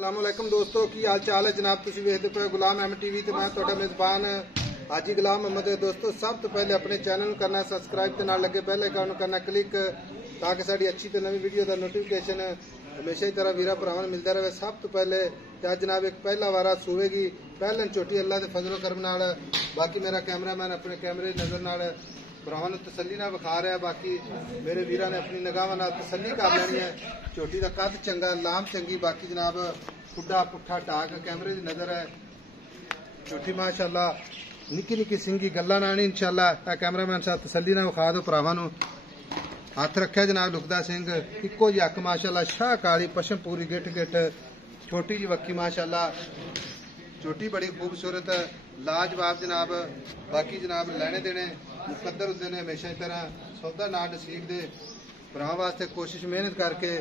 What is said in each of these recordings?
अस्सलामुअलैकुम दोस्तों की हाल चाल है जनाब। तुम वेखते पे गुलाम अहमद टीवी ते मैं तुहाडा मेजबान हाजी गुलाम अहमद। दोस्तों सब तो पहले अपने चैनल करना सब्सक्राइब ते नाल लगे बेल आइकन करना क्लिक ताकि साड़ी अच्छी तो नवी वीडियो का नोटिफिकेशन हमेशा ही तरह वीरा भरावां नूं मिलता रहे। सब तो पहले ते जनाब एक पहला वारा सूवेगी पहलन चोटी अल्लाह के फजलो करम नाल। बाकी मेरा कैमरामैन अपने कैमरे नज़र नाल भरावां नूं तसल्ली नाल विखा रहा है। बाकी मेरे वीरा ने अपनी निगाहां नाल तसल्ली कर लेनी है। झोटी का कद चंगा लाम चंगी। बाकी जनाब खुडा पुठा टाक कैमरे की नज़र है। झोटी माशाअल्लाह निक्की निक्की सिंगी गल्लां नानी इंशाअल्लाह कैमरामैन साहब तसल्ली नाल विखा दो भरावां नूं। हथ रखा जनाब लुकदा सिंह इको जी अख माशाअल्लाह शाह काली पशम पूरी गिट गिट छोटी जी वक्की माशाअल्लाह। छोटी बड़ी खूबसूरत लाजवाब जनाब। बाकी जनाब लैने देने मुकद्दर होंदे ने हमेशा की तरह सौदा ना नसीब दे भरावां वास्ते कोशिश मेहनत करके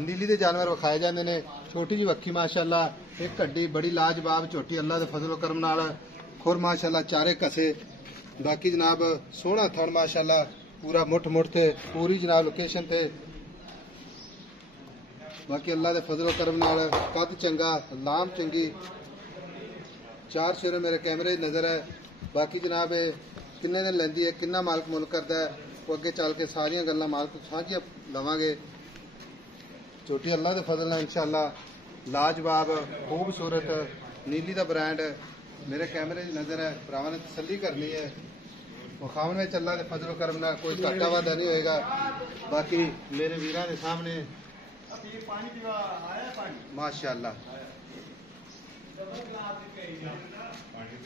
नीली दे जानवर विखाए जाते हैं। छोटी जी वक्की माशाअल्लाह एक हड्डी बड़ी लाजवाब झोटी अल्लाह के फजलो करम नाल खुर माशाअल्लाह चारे कसे। बाकी जनाब सोहना थण माशाअल्लाह पूरा मुठ मुठ थे पूरी जनाब लोकेशन थे। बाकी अल्लाह के फजलो करम नाल कद चंगा लाम चंगी चार शेरों मेरे कैमरे नज़र है। बाकी जनाब किन्ने दिन लैंदी है किन्ना मालक मुल करता है वो अगे चल के सारिया गल्लां मालक साझियां लवांगे। छोटी अल्लाह के फजल नाल इंशाअल्लाह लाजवाब खूबसूरत नीली का ब्रांड मेरे कैमरे की नज़र है। भरावां ने तसल्ली करनी है मुखावन में अल्लाह के फजलो करम नाल कोई घाटा वाधा नहीं होएगा। बाकी मेरे वीरां के सामने माशाअल्लाह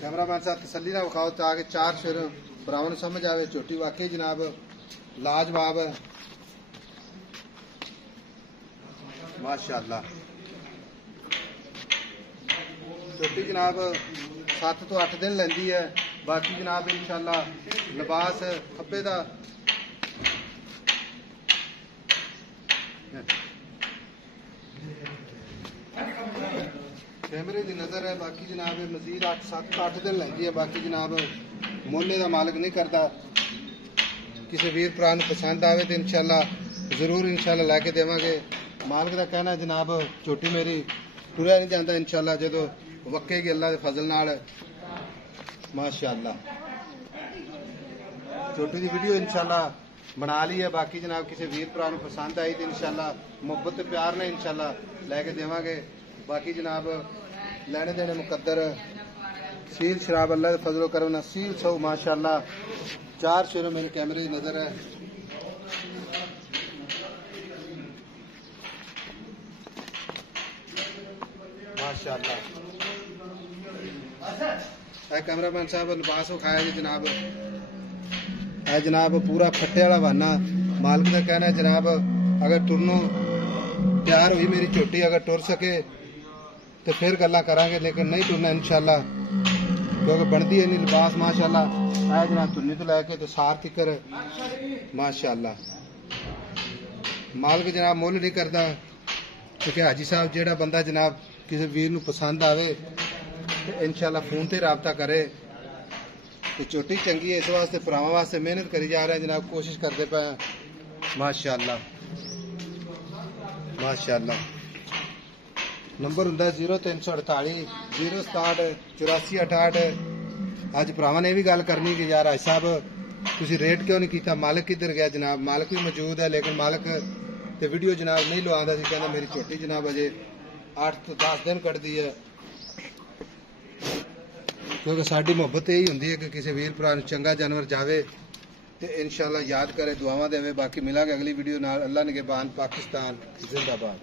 कैमरामैन साहब तसल्ली ना विखाओ ताकि चार शेर भरावां नूं समझ आवे। झोटी वाकई जनाब लाजवाब माशाअल्लाह। झोटी जनाब 7 तो 8 दिन लैंदी है। बाकी जनाब इंशाअल्लाह लिबास खब्बे दा कैमरे की नज़र है। बाकी जनाब मजीद 7-8 दिन लैंदी है। बाकी जनाब मोले का मालक नहीं करता। किसी वीर भरा नूं पसंद आवे तो इंशाअल्लाह जरूर इंशाअल्लाह लैके देवांगे। मालक का कहना जनाब झोटी मेरी टुरिया नहीं जाता इंशाअल्लाह जो वक्केगी अल्लाह के फजल नाल माशाअल्लाह। छोटी दी वीडियो इंशाअल्लाह बना ली है। बाकी जनाब किसी वीर भरा नूं पसंद आई तो इंशाअल्लाह मुहब्बत ते प्यार ने इंशाअल्लाह लैके देवांगे। बाकी जनाब लैने देने मुकद्दर सील शराब अल्लाह के फजलो करम नाल सील सौ माशाअल्लाह चार शेरों मेरे कैमरे की नज़र है। माशाअल्लाह कैमरामैन साहब लिबास विखाया जी जनाब है जनाब पूरा फट्टे वाला वाना। मालिक का कहना है जनाब अगर टुरनों तैयार हुई मेरी झोटी अगर टुर सके तो फिर गल्लां करांगे लेकिन नहीं टुरना इंशाअल्लाह क्योंकि बनती है नहीं लिबास माशाअल्लाह है जनाब तुन्नी तो लैके तो सार तिकर माशाअल्लाह। मालिक जनाब मुल नहीं करता क्योंकि हाजी साहब जेड़ा बंदा जनाब किसी वीर नूं पसंद आवे तो इंशाअल्लाह फोन ते राबता करे। तो झोटी चंगी है इस वास्ते भरावां वास्ते मेहनत करी जा रहे हैं जनाब कोशिश करते पे माशाअल्लाह माशाअल्लाह। नंबर हुंदा 0348 067 8468। अज भरावां ने भी गल करनी कि यार हाजी साहब तुसीं रेट क्यों नहीं कीता मालिक किधर गया जनाब। मालिक भी मौजूद है लेकिन मालिक ते वीडियो जनाब नहीं लवांदा सी कहंदा मेरी झोटी जनाब अजे 8 तो 10 दिन कटदी है क्योंकि साडी मुहब्बत यही होंदी है कि किसी वीर भरा नूं चंगा जानवर जावे तो इंशाअल्लाह याद करे दुआवां देवे। बाकी मिलांगे अगली वीडियो नाल। अल्लाह निगहबान पाकिस्तान जिंदाबाद।